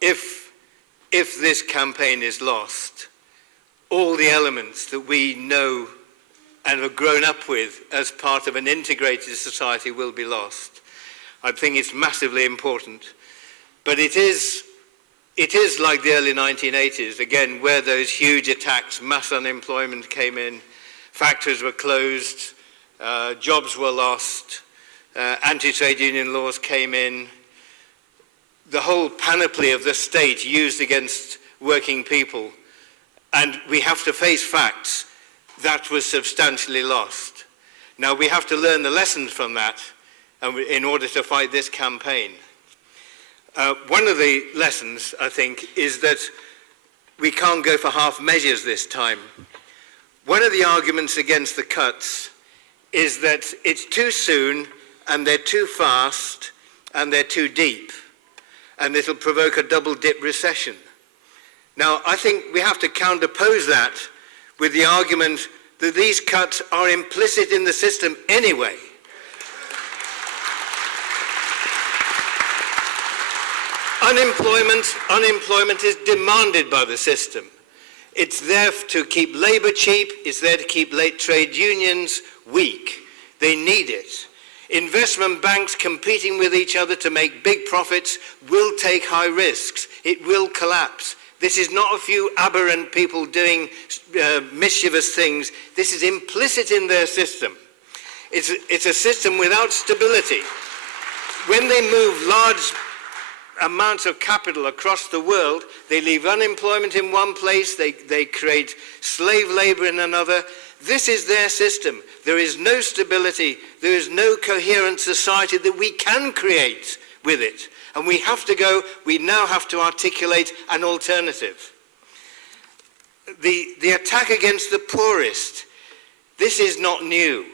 If this campaign is lost, all the elements that we know and have grown up with as part of an integrated society will be lost. I think it's massively important. But it is like the early 1980s, again, where those huge attacks, mass unemployment came in, factories were closed, jobs were lost, anti-trade union laws came in, the whole panoply of the state used against working people. And we have to face facts. That was substantially lost. Now we have to learn the lessons from that in order to fight this campaign. One of the lessons, I think, is that we can't go for half measures this time. One of the arguments against the cuts is that it's too soon and they're too fast and they're too deep and it'll provoke a double-dip recession. Now, I think we have to counterpose that with the argument that these cuts are implicit in the system anyway. Unemployment is demanded by the system. It's there to keep labor cheap, it's there to keep trade unions weak. They need it. Investment banks competing with each other to make big profits will take high risks. It will collapse. This is not a few aberrant people doing mischievous things. This is implicit in their system. It's a system without stability. When they move large amounts of capital across the world, they leave unemployment in one place, they create slave labor in another. This is their system. There is no stability, there is no coherent society that we can create with it. And we now have to articulate an alternative. The attack against the poorest, this is not new.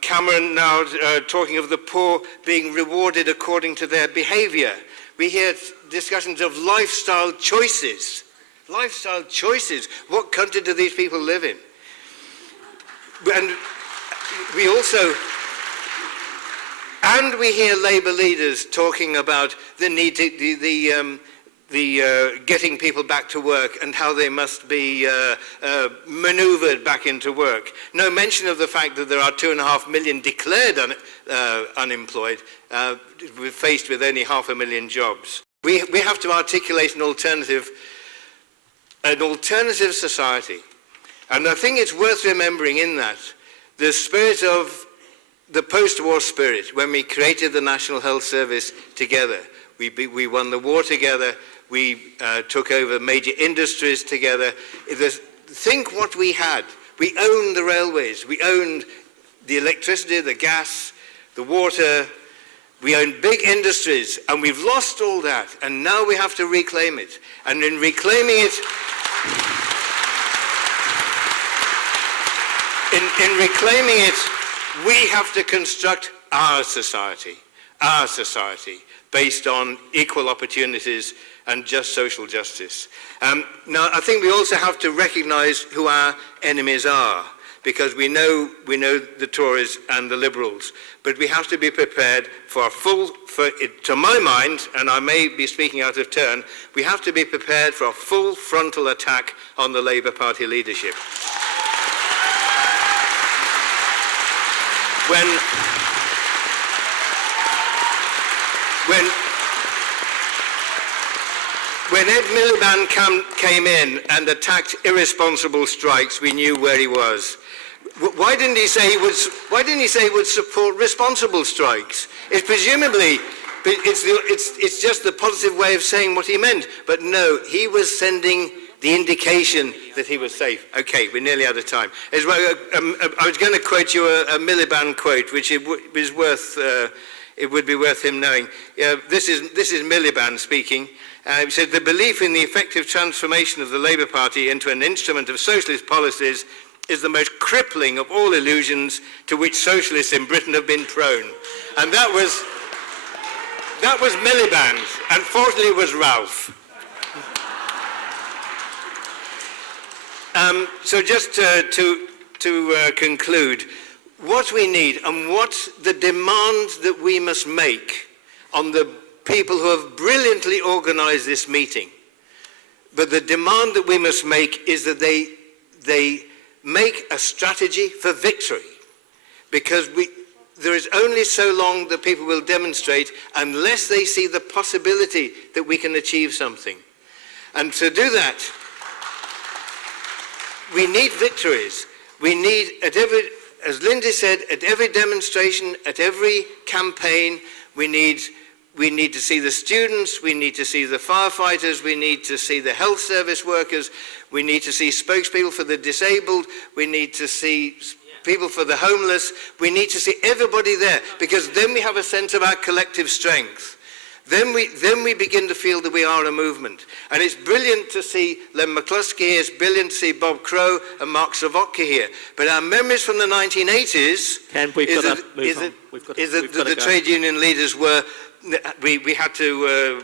Cameron now talking of the poor being rewarded according to their behavior. We hear discussions of lifestyle choices. Lifestyle choices. What country do these people live in? And we hear Labour leaders talking about the need to, getting people back to work and how they must be manoeuvred back into work. No mention of the fact that there are 2.5 million declared unemployed, we're faced with only 500,000 jobs. We have to articulate an alternative society. And I think it's worth remembering in that the spirit of the post-war spirit, when we created the National Health Service together, we won the war together, we took over major industries together. Think what we had. We owned the railways, we owned the electricity, the gas, the water, we owned big industries, and we've lost all that, and now we have to reclaim it. And in reclaiming it, we have to construct our society based on equal opportunities and just social justice. Now, I think we also have to recognize who our enemies are, because we know the Tories and the Liberals, but we have to be prepared to my mind, and I may be speaking out of turn, we have to be prepared for a full frontal attack on the Labour Party leadership. When Ed Miliband came in and attacked irresponsible strikes, we knew where he was. Why didn't he say he would support responsible strikes? It's presumably it's just the positive way of saying what he meant. But no, he was sending the indication that he was safe. Okay, we're nearly out of time. I was going to quote you a Miliband quote, which it would be worth him knowing. This is Miliband speaking. He said, "The belief in the effective transformation of the Labour Party into an instrument of socialist policies is the most crippling of all illusions to which socialists in Britain have been prone." And that was Miliband. Unfortunately, it was Ralph. So just to conclude, what we need and what the demand that we must make on the people who have brilliantly organized this meeting. But the demand that we must make is that they make a strategy for victory, because there is only so long that people will demonstrate unless they see the possibility that we can achieve something. And to do that, we need victories. We need, as Lindsay said, at every demonstration, at every campaign, we need to see the students, we need to see the firefighters, we need to see the health service workers, we need to see spokespeople for the disabled, we need to see people for the homeless, we need to see everybody there, because then we have a sense of our collective strength. Then we begin to feel that we are a movement. And it's brilliant to see Len McCluskey here, it's brilliant to see Bob Crow and Mark Savotka here. But our memories from the 1980s is that the trade union leaders were, we had to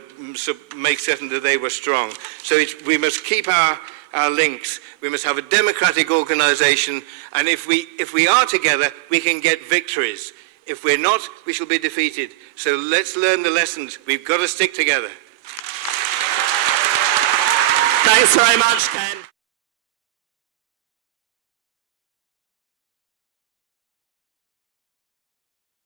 make certain that they were strong. So we must keep our links. We must have a democratic organisation, and if we are together, we can get victories. If we're not, we shall be defeated. So let's learn the lessons. We've got to stick together. Thanks very much, Ken.